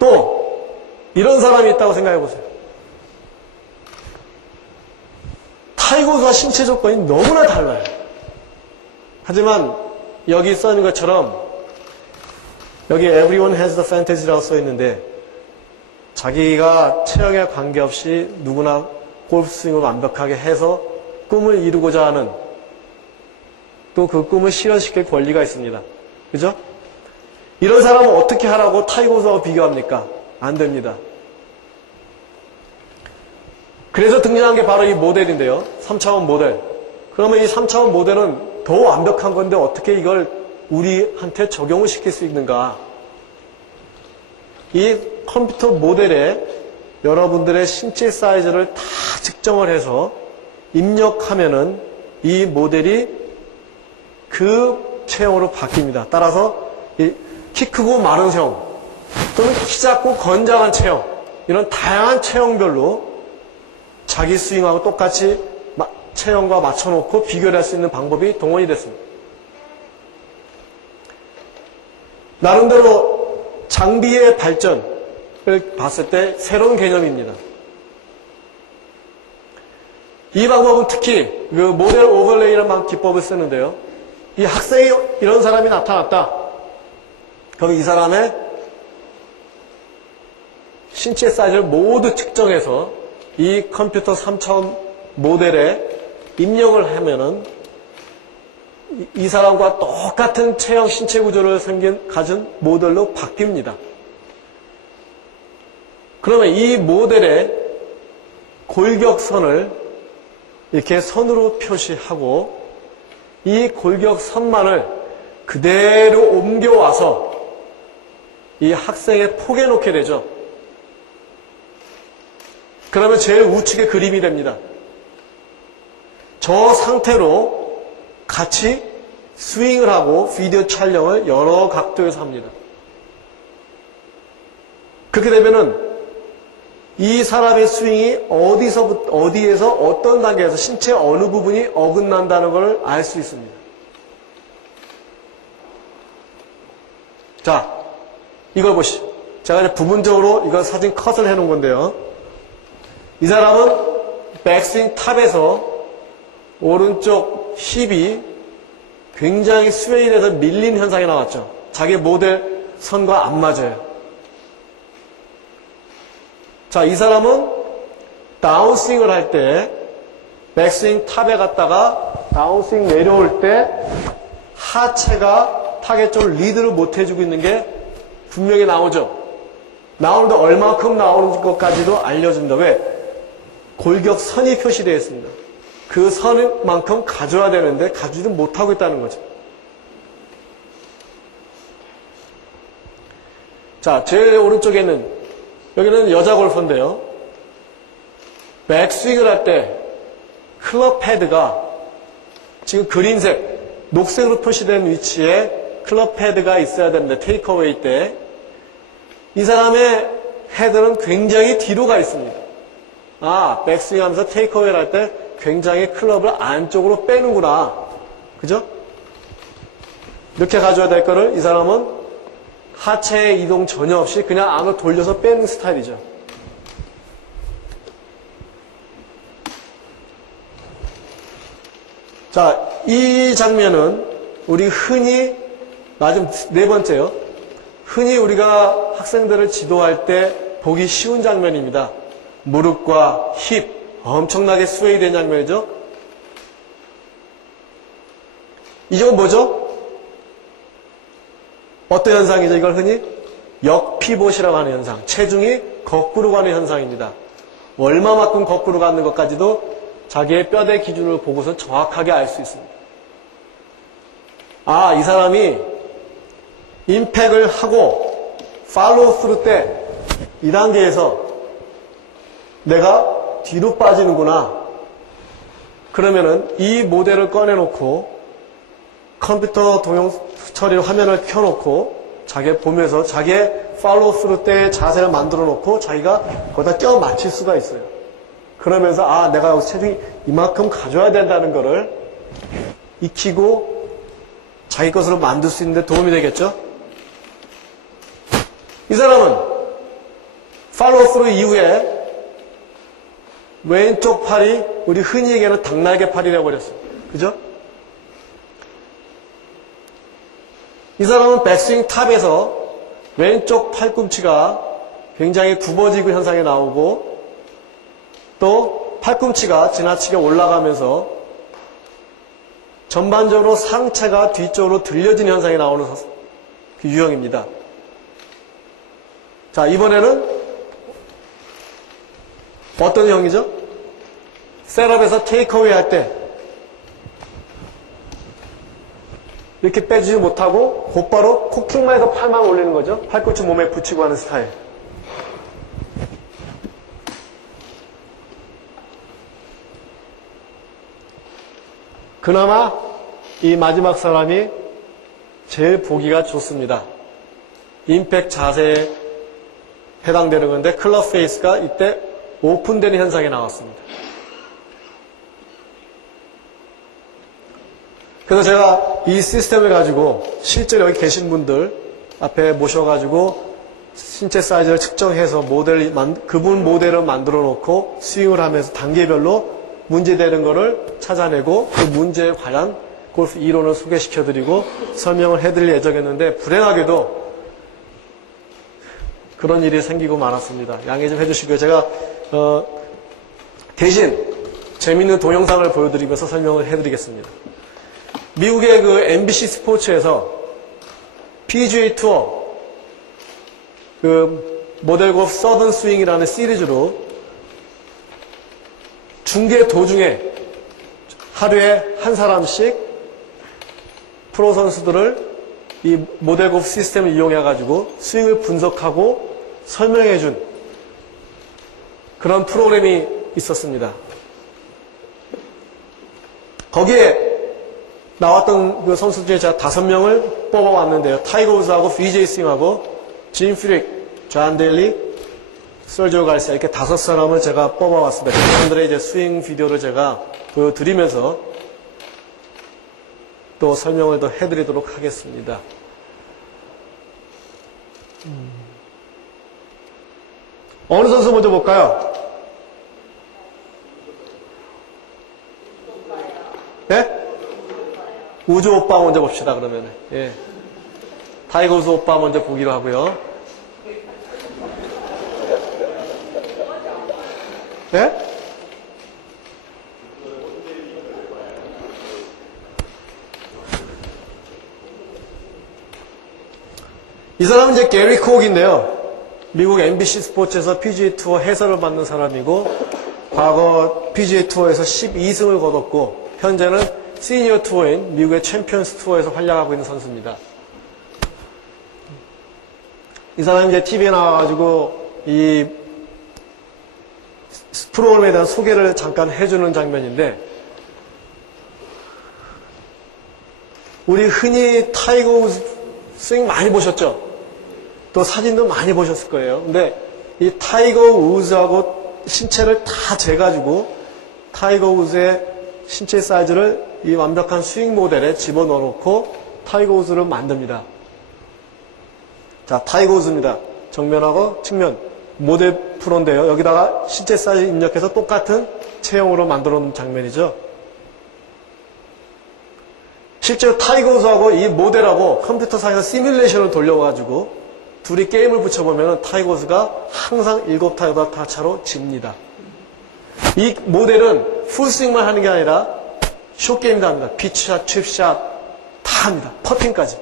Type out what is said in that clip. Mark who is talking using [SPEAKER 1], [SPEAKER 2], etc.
[SPEAKER 1] 또 이런 사람이 있다고 생각해 보세요. 타이거즈와 신체 조건이 너무나 달라요. 하지만 여기 써 있는 것처럼 여기 everyone has the fantasy라고 써 있는데 자기가 체형에 관계없이 누구나 골프 스윙을 완벽하게 해서 꿈을 이루고자 하는 또 그 꿈을 실현시킬 권리가 있습니다. 그죠? 이런 사람은 어떻게 하라고 타이거즈하고 비교합니까? 안 됩니다. 그래서 등장한 게 바로 이 모델인데요. 3차원 모델. 그러면 이 3차원 모델은 더 완벽한 건데 어떻게 이걸 우리한테 적용을 시킬 수 있는가? 이 컴퓨터 모델에 여러분들의 신체 사이즈를 다 측정을 해서 입력하면은 이 모델이 그 체형으로 바뀝니다. 따라서 이키 크고 마른 체형 또는 키 작고 건장한 체형 이런 다양한 체형별로 자기 스윙하고 똑같이 마- 체형과 맞춰놓고 비교를 할 수 있는 방법이 동원이 됐습니다. 나름대로 장비의 발전을 봤을 때 새로운 개념입니다. 이 방법은 특히 그 모델 오버레이라는 기법을 쓰는데요. 이 학생이 이런 사람이 나타났다. 그럼 이 사람의 신체 사이즈를 모두 측정해서 이 컴퓨터 3차원 모델에 입력을 하면은 이- 이 사람과 똑같은 체형 신체 구조를 생긴 가진 모델로 바뀝니다. 그러면 이 모델의 골격선을 이렇게 선으로 표시하고 이 골격선만을 그대로 옮겨와서 이 학생의 폭에 놓게 되죠. 그러면 제일 우측에 그림이 됩니다. 저 상태로 같이 스윙을 하고 비디오 촬영을 여러 각도에서 합니다. 그렇게 되면은 이 사람의 스윙이 어디서 어디에서 어떤 단계에서 신체 어느 부분이 어긋난다는 걸 알 수 있습니다. 자, 이걸 보시죠. 제가 이제 부분적으로 이건 사진 컷을 해놓은 건데요. 이 사람은 백스윙 탑에서 오른쪽 힙이 굉장히 스웨이 돼서 밀린 현상이 나왔죠. 자기 모델 선과 안 맞아요. 자, 이 사람은 다운스윙을 할 때 백스윙 탑에 갔다가 다운스윙 내려올 때 하체가 타겟 쪽을 리드를 못 해주고 있는 게 분명히 나오죠. 나오는데 얼마큼 나오는 것까지도 알려준다. 왜? 골격선이 표시되어 있습니다. 그 선만큼 가져야 되는데 가지지 못하고 있다는 거죠. 자, 제일 오른쪽에는 여기는 여자 골퍼인데요. 백스윙을 할 때 클럽 패드가 지금 그린색, 녹색으로 표시된 위치에 클럽 패드가 있어야 됩니다. 테이크어웨이 때. 이 사람의 헤드는 굉장히 뒤로 가 있습니다. 아, 백스윙 하면서 테이크어웨이를 할때 굉장히 클럽을 안쪽으로 빼는구나. 그죠? 이렇게 가져야 될 거를 이 사람은 하체의 이동 전혀 없이 그냥 안으로 돌려서 빼는 스타일이죠. 자, 이 장면은 우리 흔히, 마지막 네 번째요. 흔히 우리가 학생들을 지도할 때 보기 쉬운 장면입니다. 무릎과 힙, 엄청나게 스웨이 된 장면이죠. 이건 뭐죠? 어떤 현상이죠? 이걸 흔히 역피봇이라고 하는 현상. 체중이 거꾸로 가는 현상입니다. 얼마만큼 거꾸로 가는 것까지도 자기의 뼈대 기준을 보고서 정확하게 알 수 있습니다. 아, 이 사람이 임팩을 하고 팔로우 스루 때 이 단계에서 내가 뒤로 빠지는구나. 그러면은 이 모델을 꺼내놓고 컴퓨터 동영 처리 화면을 켜놓고 자기 보면서 자기의 팔로우 스루 때 자세를 만들어 놓고 자기가 거기다 껴 맞출 수가 있어요. 그러면서 아 내가 여기서 체중이 이만큼 가져야 된다는 거를 익히고 자기 것으로 만들 수 있는데 도움이 되겠죠? 이 사람은 팔로우 스루 이후에 왼쪽 팔이 우리 흔히 얘기하는 닭날개 팔이라고 그랬어요. 그죠? 이 사람은 백스윙 탑에서 왼쪽 팔꿈치가 굉장히 굽어지고 현상이 나오고 또 팔꿈치가 지나치게 올라가면서 전반적으로 상체가 뒤쪽으로 들려지는 현상이 나오는 그 유형입니다. 자, 이번에는 어떤 형이죠? 셋업에서 테이크어웨이 할 때 이렇게 빼주지 못하고 곧바로 코킹만 해서 팔만 올리는 거죠. 팔꿈치 몸에 붙이고 하는 스타일. 그나마 이 마지막 사람이 제일 보기가 좋습니다. 임팩 자세에 해당되는 건데 클럽 페이스가 이때 오픈되는 현상이 나왔습니다. 그래서 제가 이 시스템을 가지고 실제로 여기 계신 분들 앞에 모셔가지고 신체 사이즈를 측정해서 모델, 그분 모델을 만들어 놓고 스윙을 하면서 단계별로 문제되는 거를 찾아내고 그 문제에 관한 골프 이론을 소개시켜 드리고 설명을 해드릴 예정이었는데 불행하게도 그런 일이 생기고 말았습니다. 양해 좀 해주시고요. 제가 어, 대신 재밌는 동영상을 보여드리면서 설명을 해드리겠습니다. 미국의 그 MBC 스포츠에서 PGA 투어 그 모델 골프 서든 스윙이라는 시리즈로 중계 도중에 하루에 한 사람씩 프로 선수들을 이 모델 골프 시스템을 이용해 가지고 스윙을 분석하고 설명해 준 그런 프로그램이 있었습니다. 거기에 나왔던 그 선수 중에 제가 다섯 명을 뽑아왔는데요. 타이거 우즈하고 BJ 스윙하고 짐 프릭, 존 델리, 설조 갈시아 이렇게 다섯 사람을 제가 뽑아왔습니다. 그분들의 이제 스윙 비디오를 제가 보여드리면서 또 설명을 더 해드리도록 하겠습니다. 음. 어느 선수 먼저 볼까요? 네? 우주 오빠 먼저 봅시다, 그러면. 예. 타이거 우즈 오빠 먼저 보기로 하고요. 네? 이 사람은 이제 게리 콕인데요. 미국 MBC 스포츠에서 PGA 투어 해설을 맡는 사람이고, 과거 PGA 투어에서 12승을 거뒀고, 현재는 시니어 투어인 미국의 챔피언스 투어에서 활약하고 있는 선수입니다. 이 사람이 이제 TV에 나와가지고 이 프로그램에 대한 소개를 잠깐 해주는 장면인데, 우리 흔히 타이거 우즈 스윙 많이 보셨죠? 또 사진도 많이 보셨을 거예요. 근데 이 타이거 우즈하고 신체를 다 재가지고 타이거 우즈의 신체 사이즈를 이 완벽한 스윙 모델에 집어넣어 놓고 타이거 우즈를 만듭니다. 자, 타이거 우즈입니다. 정면하고 측면 모델 프로인데요. 여기다가 신체 사이즈 입력해서 똑같은 체형으로 만들어 놓은 장면이죠. 실제로 타이거 우즈하고 이 모델하고 컴퓨터 상에서 시뮬레이션을 돌려가지고 둘이 게임을 붙여보면 타이거 우즈가 항상 7타보다 다 차로 집니다. 이 모델은 풀스윙만 하는 게 아니라 숏게임도 합니다. 피치샷, 칩샷 다 합니다. 퍼팅까지.